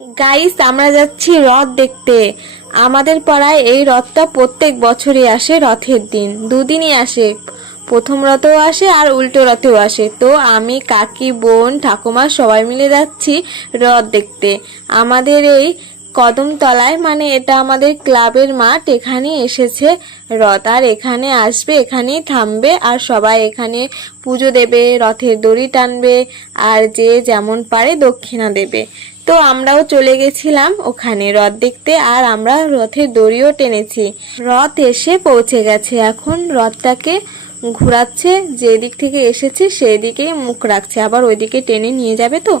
Guys, আমরা যাচ্ছি রথ দেখতে। আমাদের পাড়ায় এই রথটা প্রত্যেক বছরই আসে। রথের দিন দুদিনই আসে, প্রথম রথেও আসে আর উল্টো রথেও আসে। তো আমি, কাকি, বোন, ঠাকুমা সবাই মিলে যাচ্ছি রথ দেখতে। আমাদের এই কদমতলায়, মানে এটা আমাদের ক্লাবের মাঠ, এখানে এসেছে রথ। আর এখানে আসবে, এখানেই থামবে, আর সবাই এখানে পুজো দেবে, রথের দড়ি টানবে, আর যে যেমন পারে দক্ষিণা দেবে। তো আমরাও চলে গেছিলাম ওখানে রথ দেখতে, আর আমরা রথের দড়িও টেনেছি। রথ এসে পৌঁছে গেছে, এখন রথটাকে ঘোরাচ্ছে, যে দিক থেকে এসেছে সেই দিকেই মুখ রাখছে, আবার ওইদিকে টেনে নিয়ে যাবে, তো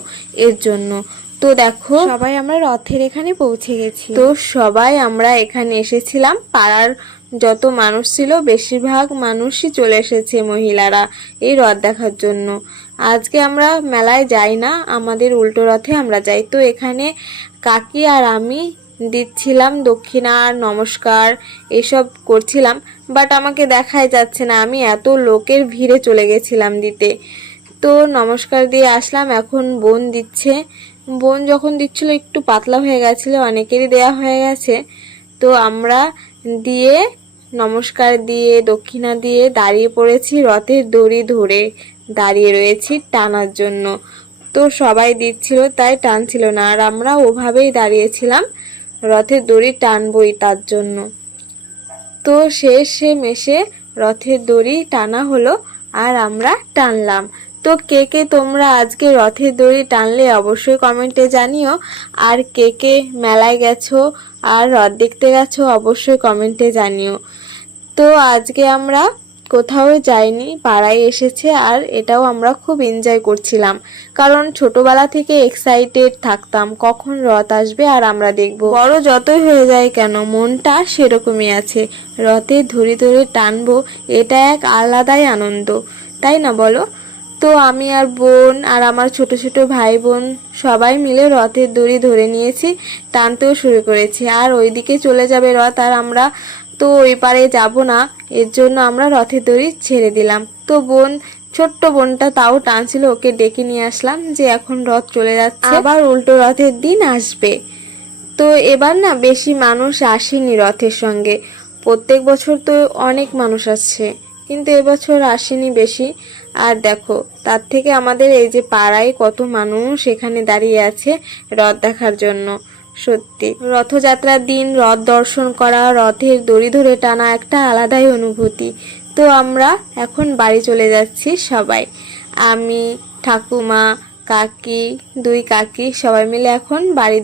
এর জন্য। তো দেখো, সবাই আমরা রথের এখানে পৌঁছে গেছি। তো সবাই আমরা এখানে এসেছিলাম, পাড়ার যত মানুষ ছিল বেশিরভাগ মানুষই চলে এসেছে, মহিলারা, এই রথ দেখার জন্য। আজকে আমরা মেলায় যাই না, আমাদের উল্টো রথে আমরা যাই। তো এখানে কাকি আর আমি দিচ্ছিলাম দক্ষিণা আর নমস্কার, এসব করছিলাম, বাট আমাকে দেখাই যাচ্ছে না, আমি এত লোকের ভিড়ে চলে গেছিলাম দিতে। তো নমস্কার দিয়ে আসলাম, এখন বোন দিচ্ছে। বোন যখন দিচ্ছিল একটু পাতলা হয়ে গেছিলো, অনেকেরই দেয়া হয়ে গেছে। তো আমরা দিয়ে, নমস্কার দিয়ে, দক্ষিণা দিয়ে দাঁড়িয়ে পড়েছি, রথের দড়ি ধরে দাঁড়িয়ে রয়েছি টানার জন্য। তো সবাই দিচ্ছিল তাই টানছিল না, আর আমরা ওভাবেই দাঁড়িয়েছিলাম, রথের দড়ি টানবই তার জন্য। তো শেষে মেশে রথের দড়ি টানা হলো, আর আমরা টানলাম। তো কে কে তোমরা আজকে রথের দড়ি টানলে অবশ্যই কমেন্টে জানিও। আর কে কে মেলায় গেছো আর রথ দেখতে গেছো অবশ্যই কমেন্টে জানিও। তো আজকে আমরা কোথাও যাইনি, পাড়ায় এসেছে, আর এটাও আমরা খুব এনজয় করছিলাম, কারণ ছোটবেলা থেকে এক্সাইটেড থাকতাম কখন রথ আসবে আর আমরা দেখব। বড় যতই হয়ে যায় কেন, মনটা সেরকমই আছে, রথে ধরে ধরে টানবো, এটা এক আলাদাই আনন্দ, তাই না বলো? তো আমি আর বোন আর আমার ছোট ছোট ভাই বোন সবাই মিলে রথের দড়ি ধরে নিয়েছি, টানতেও শুরু করেছি। আর ওইদিকে চলে যাবে রথ, আর আমরা তো ওই পারে যাব না, এর জন্য আমরা রথের দড়ি ছেড়ে দিলাম। তো বোন, ছোট্ট বোনটা তাও টানছিল, ওকে ডেকে নিয়ে আসলাম যে এখন রথ চলে যাচ্ছে, আবার উল্টো রথের দিন আসবে। তো এবার না বেশি মানুষ আসেনি রথের সঙ্গে, প্রত্যেক বছর তো অনেক মানুষ আসছে, কিন্তু এবছর আসেনি বেশি। আর দেখো, তার থেকে আমাদের এই যে পাড়ায় কত মানুষ এখানে দাঁড়িয়ে আছে রথ দেখার জন্য। সত্যি রথযাত্রার দিন রথ দর্শন করা, রথের দড়ি ধরে টানা একটা আলাদাই অনুভূতি। তো আমরা এখন বাড়ি চলে যাচ্ছি সবাই, আমি, ঠাকুমা, কাকি, দুই কাকি সবাই মিলে এখন বাড়ি